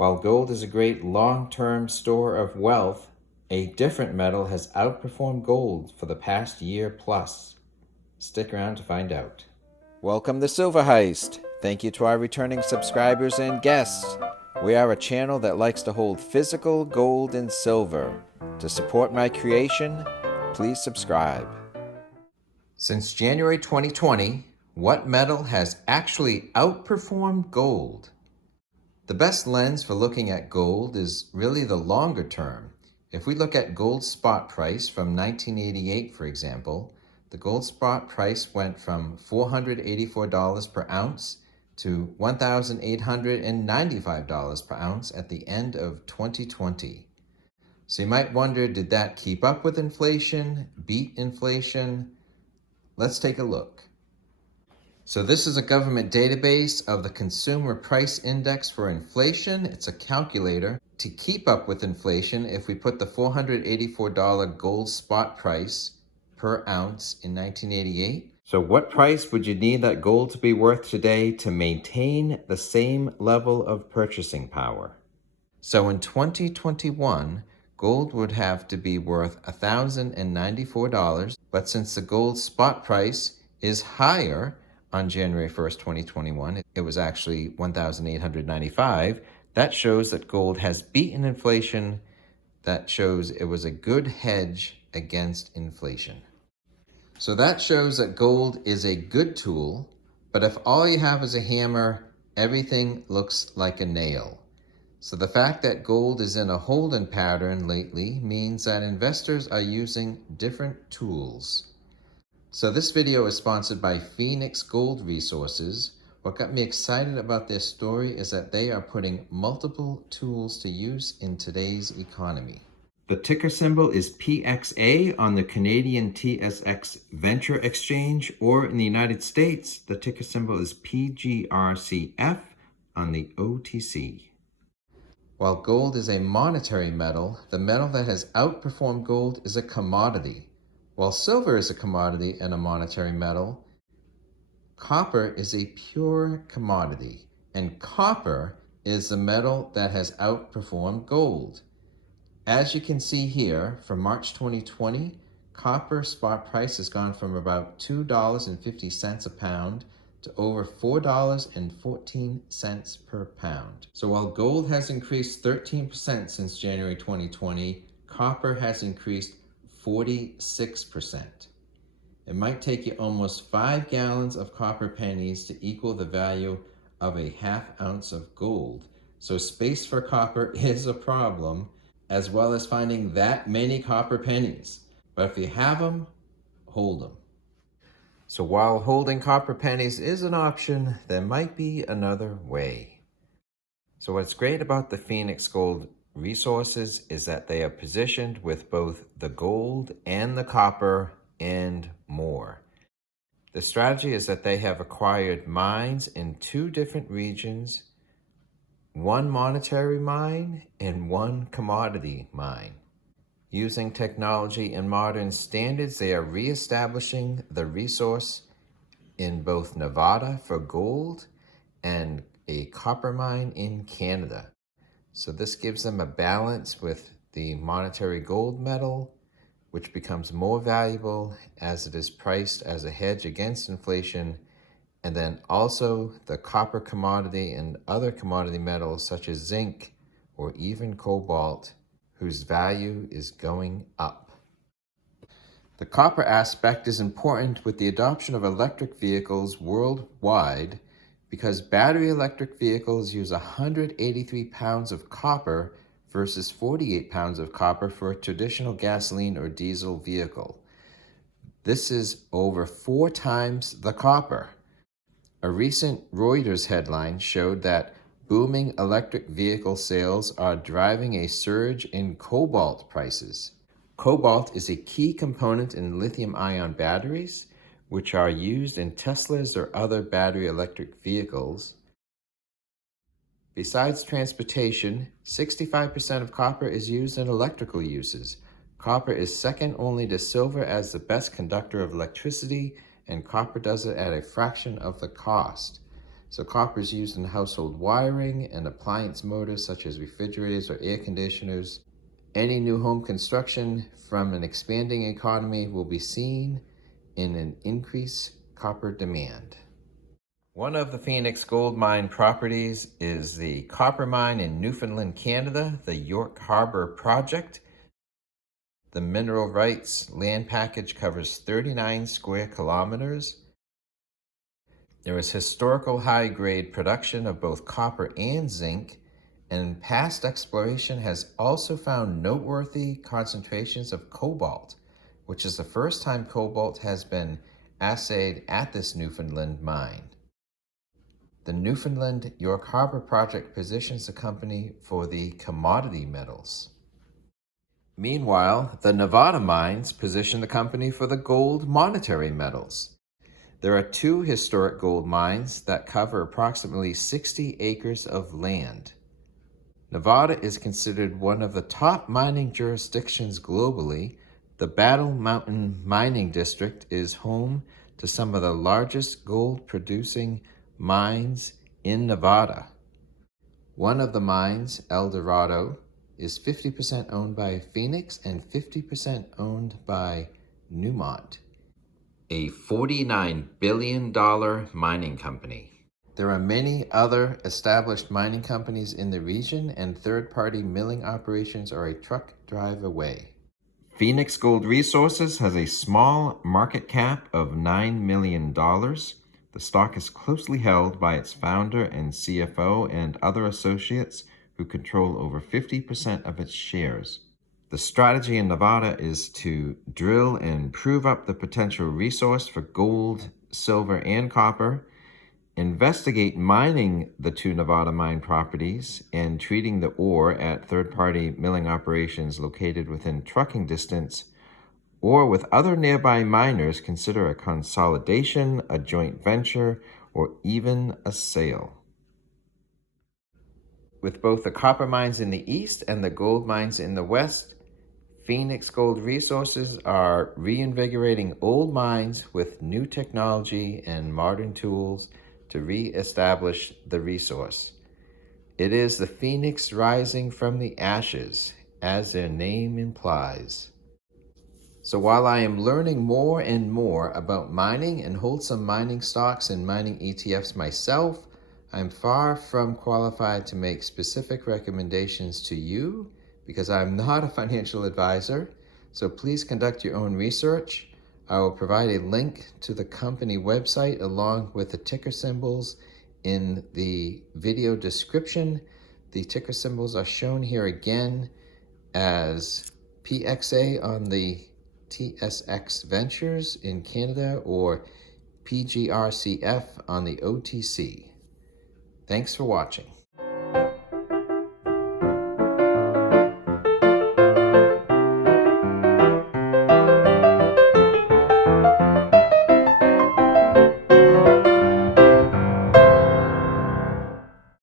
While gold is a great long-term store of wealth, a different metal has outperformed gold for the past year plus. Stick around to find out. Welcome to Silver Heist. Thank you to our returning subscribers and guests. We are a channel that likes to hold physical gold and silver. To support my creation, please subscribe. Since January 2020, what metal has actually outperformed gold? The best lens for looking at gold is really the longer term. If we look at gold spot price from 1988, for example, the gold spot price went from $484 per ounce to $1,895 per ounce at the end of 2020. So you might wonder, did that keep up with inflation, beat inflation? Let's take a look. So this is a government database of the Consumer Price Index for inflation. It's a calculator to keep up with inflation. If we put the $484 gold spot price per ounce in 1988. So what price would you need that gold to be worth today to maintain the same level of purchasing power? So in 2021, gold would have to be worth $1,094, but since the gold spot price is higher on January 1st, 2021, it was actually $1,895. That shows that gold has beaten inflation. That shows it was a good hedge against inflation. So that shows that gold is a good tool, but if all you have is a hammer, everything looks like a nail. So the fact that gold is in a holding pattern lately means that investors are using different tools. So this video is sponsored by Phoenix Gold Resources. What got me excited about their story is that they are putting multiple tools to use in today's economy. The ticker symbol is PXA on the Canadian TSX Venture Exchange, or in the United States, the ticker symbol is PGRCF on the OTC. While gold is a monetary metal, the metal that has outperformed gold is a commodity. While silver is a commodity and a monetary metal, copper is a pure commodity, and copper is the metal that has outperformed gold. As you can see here, from March 2020, copper spot price has gone from about $2.50 a pound to over $4.14 per pound. So while gold has increased 13% since January 2020, copper has increased 46%. It might take you almost 5 gallons of copper pennies to equal the value of a half ounce of gold. So space for copper is a problem, as well as finding that many copper pennies. But if you have them, hold them. So while holding copper pennies is an option, there might be another way. So what's great about the Phoenix Gold Resources is that they are positioned with both the gold and the copper and more. The strategy is that they have acquired mines in 2 different regions, one monetary mine and one commodity mine. Using technology and modern standards, they are reestablishing the resource in both Nevada for gold and a copper mine in Canada. So this gives them a balance with the monetary gold metal, which becomes more valuable as it is priced as a hedge against inflation, and then also the copper commodity and other commodity metals such as zinc or even cobalt, whose value is going up. The copper aspect is important with the adoption of electric vehicles worldwide because battery electric vehicles use 183 pounds of copper versus 48 pounds of copper for a traditional gasoline or diesel vehicle. This is over 4 times the copper. A recent Reuters headline showed that booming electric vehicle sales are driving a surge in cobalt prices. Cobalt is a key component in lithium-ion batteries, which are used in Teslas or other battery electric vehicles. Besides transportation, 65% of copper is used in electrical uses. Copper is second only to silver as the best conductor of electricity, and copper does it at a fraction of the cost. So copper is used in household wiring and appliance motors such as refrigerators or air conditioners. Any new home construction from an expanding economy will be seen in an increased copper demand. One of the Phoenix gold mine properties is the copper mine in Newfoundland, Canada, the York Harbor Project. The mineral rights land package covers 39 square kilometers. There is historical high-grade production of both copper and zinc, and past exploration has also found noteworthy concentrations of cobalt, which is the first time cobalt has been assayed at this Newfoundland mine. The Newfoundland York Harbor Project positions the company for the commodity metals. Meanwhile, the Nevada mines position the company for the gold monetary metals. There are 2 historic gold mines that cover approximately 60 acres of land. Nevada is considered one of the top mining jurisdictions globally. The Battle Mountain Mining District is home to some of the largest gold-producing mines in Nevada. One of the mines, El Dorado, is 50% owned by Phoenix and 50% owned by Newmont, a $49 billion mining company. There are many other established mining companies in the region, and third-party milling operations are a truck drive away. Phoenix Gold Resources has a small market cap of $9 million. The stock is closely held by its founder and CFO and other associates who control over 50% of its shares. The strategy in Nevada is to drill and prove up the potential resource for gold, silver, and copper, investigate mining the 2 Nevada mine properties and treating the ore at third-party milling operations located within trucking distance, or with other nearby miners consider a consolidation, a joint venture, or even a sale. With both the copper mines in the east and the gold mines in the west, Phoenix Gold Resources are reinvigorating old mines with new technology and modern tools to re-establish the resource. It is the phoenix rising from the ashes, as their name implies. So while I am learning more and more about mining and hold some mining stocks and mining ETFs myself, I'm far from qualified to make specific recommendations to you because I'm not a financial advisor. So please conduct your own research. I will provide a link to the company website along with the ticker symbols in the video description. The ticker symbols are shown here again as PXA on the TSX Ventures in Canada or PGRCF on the OTC. Thanks for watching.